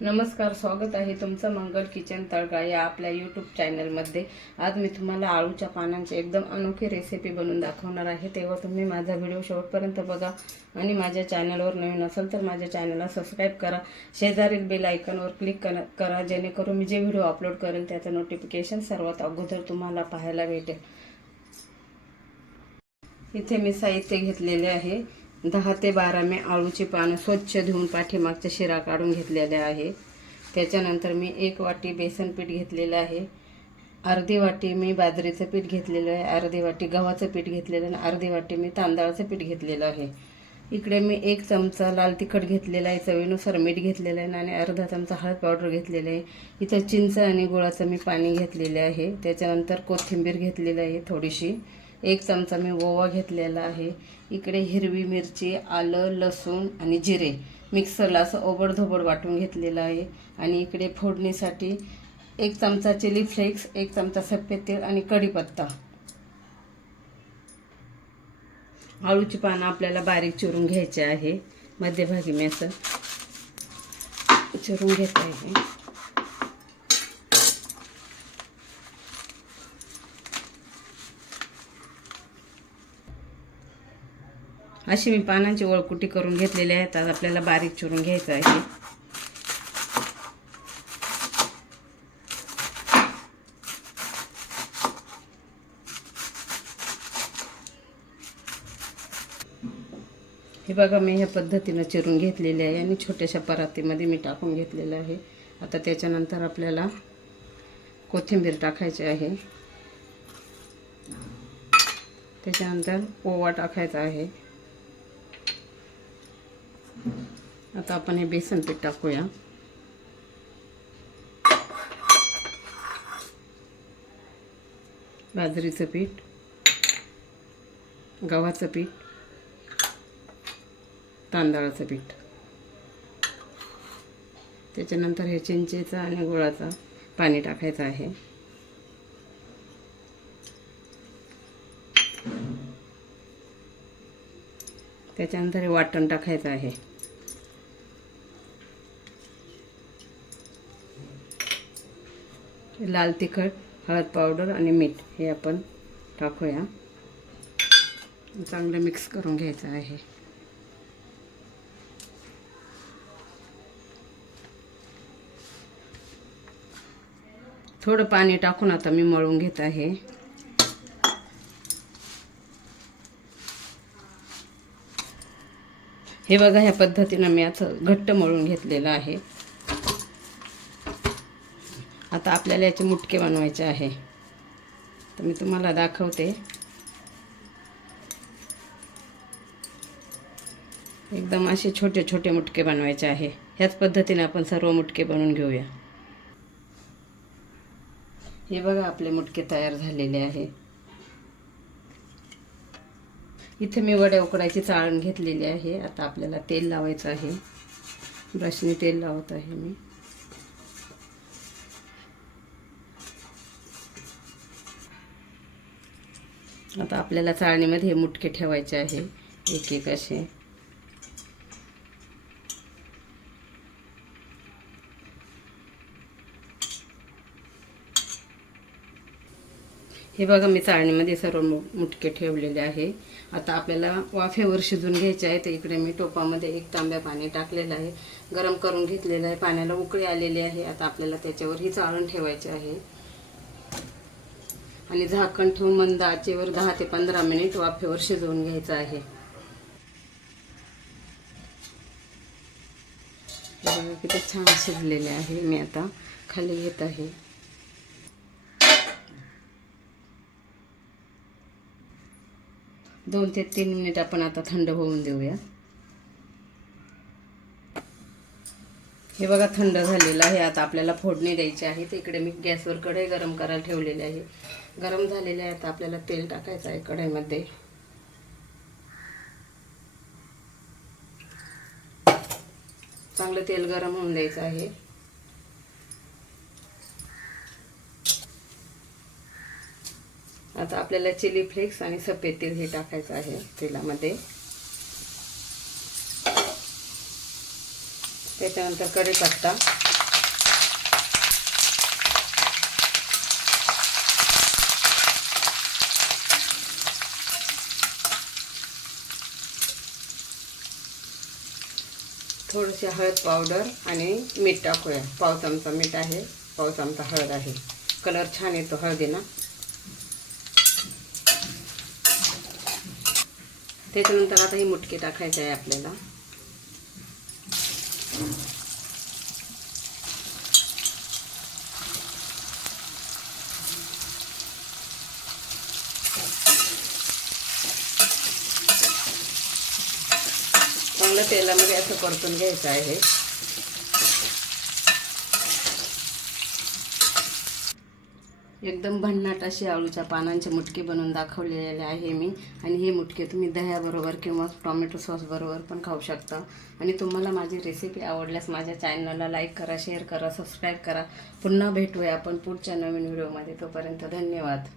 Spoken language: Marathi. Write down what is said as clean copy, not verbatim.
नमस्कार, स्वागत आहे तुमचं मंगल किचन तळका या आपल्या यूट्यूब चॅनलमध्ये। आज मी तुम्हाला आळूच्या पानांची एकदम अनोखी रेसिपी बनवून दाखवणार आहे। तेव्हा तुम्ही माझा व्हिडिओ शेवटपर्यंत बघा आणि माझ्या चॅनलवर नवीन असाल तर माझ्या चॅनलला सबस्क्राईब करा, शेजारील बेल आयकॉनवर क्लिक करा जेणेकरून मी जे व्हिडिओ अपलोड करेल त्याचं नोटिफिकेशन सर्वात अगोदर तुम्हाला पाहायला भेटेल। इथे मी साहित्य घेतलेले आहे 10 ते 12 मी आळूची पानं स्वच्छ धुवून पाठीमागच्या शिरा काढून घेतलेल्या आहे। त्याच्यानंतर मी 1 वाटी बेसन पीठ घेतलेलं आहे, अर्धी वाटी मी बाजरीचं पीठ घेतलेलं आहे, अर्धी वाटी गव्हाचं पीठ घेतलेलं आहे आणि अर्धी वाटी मी तांदळाचं पीठ घेतलेलं आहे। इकडे मी 1 चमचा लाल तिखट घेतलेला आहे, चवीनुसार मीठ घेतलेलं आहे आणि अर्धा चमचा हळद पावडर घेतलेलं आहे। इथं चिंच आणि गुळाचं मी पाणी घेतलेलं आहे। त्याच्यानंतर कोथिंबीर घेतलेली आहे थोडीशी, 1 चमचा मी ओवा घेतलेला आहे। इकडे हिरवी मिरची, आलं, लसूण आणि जिरे मिक्सरला असं ओबडधोबड वाटून घेतलेलं आहे। आणि इकडे फोडणीसाठी 1 चमचा चिली फ्लेक्स, 1 चमचा सफेद तेल आणि कढीपत्ता। आळूची पानं आपल्याला बारीक चिरून घ्यायचे आहे। मध्यभागी मी असं चिरून घेत आहे। अशी मी पानांची वळकुटी करून घेतलेली आहे। आता आपल्याला बारीक चिरून घ्यायचं आहे। हे बघा मी ह्या पद्धतीने चिरून घेतलेले आहे आणि छोट्याशा परातीमध्ये मी टाकून घेतलेलं आहे। आता त्याच्यानंतर आपल्याला कोथिंबीर टाकायची आहे, त्याच्यानंतर ओवा टाकायचा आहे। आता आपण हे बेसन पीठ टाकूया। बाजरीचं पीठ, गव्हाचं पीठ, तांदळाचं पीठ, त्याच्यानंतर हे चिंचेचं आणि गुळाचं पाणी टाकायचं आहे। त्याच्यानंतर हे वाटण टाकायचं आहे। लाल तिखट, हळद पावडर आणि मीठ हे आपण टाकूया। चांगलं मिक्स करून घ्यायचं आहे। थोडं पाणी टाकून आता मी मळून घेत आहे। हे बघा ह्या पद्धतीने मी आता घट्ट मळून घेतलेलं आहे। आता आपल्याला याचे मुटके बनवायचे आहे, तर मी तुम्हाला दाखवते। एकदम असे छोटे छोटे मुटके बनवायचे आहे। ह्याच पद्धतीने आपण सर्व मुटके बनवून घेऊया। हे बघा आपले मुटके तयार झालेले आहे। इथे मी वड्या उकडायची चाळण घेतलेली आहे। आता आपल्याला तेल लावायचं आहे। ब्रशने तेल लावत आहे मी। आता आपल्याला चाळणीमध्ये हे मुटके ठेवायचे आहे, एक एक असे। हे बघा मी चाळणीमध्ये सर्व मुटके ठेवलेले आहे। आता आपल्याला वाफेवर शिजून घ्यायचे आहे। तर इकडे मी टोपामध्ये 1 तांब्या पाणी टाकलेलं आहे, गरम करून घेतलेलं आहे। पाण्याला उकळी आलेली आहे। आता आपल्याला त्याच्यावर ही चाळण ठेवायची आहे आणि झाकण ठेवून मंद आचेवर 10 ते 15 मिनिट वाफेवर शिजवून घ्यायचं आहे। बघा किती छान शिजलेले आहे। मी आता खाली घेत आहे। 2 ते 3 मिनिट आपण आता थंड होऊन देऊया। हे बघा थंड झालेलं आहे। आता आपल्याला फोडणी द्यायची आहे। तर इकडे मी गॅसवर कढई गरम करायला ठेवलेली आहे। गरम झालेले आहे। आता आपल्याला तेल टाकायचं आहे कढईमध्ये। चांगलं तेल गरम होऊन द्यायचं आहे। आता आपल्याला चिली फ्लेक्स आणि सफेद तेल हे टाकायचं आहे तेलामध्ये। त्याच्यानंतर कढीपत्ता, थोडीशी हळद पावडर आणि मीठ टाकूया. पाव चमचा मीठ आहे, पाव चमचा हळद आहे. कलर छान येतो हळदीना. त्याच्यानंतर आता ही मुटकी टाकायची आहे आपल्याला. चांगलं तेलामध्ये असं परतून घ्यायचं आहे. एकदम भन्नाट अशी आळूच्या पानांची मुटकी बनवून दाखवलेली आहे मी. आणि ही मुटकी तुम्ही दह्याबरोबर किंवा टोमॅटो सॉस बरोबर पण खाऊ शकता. आणि तुम्हाला माझी रेसिपी आवडल्यास माझ्या चॅनलला लाईक करा, शेअर करा, सबस्क्राईब करा. पुन्हा भेटूया आपण पुढच्या नवीन व्हिडिओमध्ये. तोपर्यंत धन्यवाद.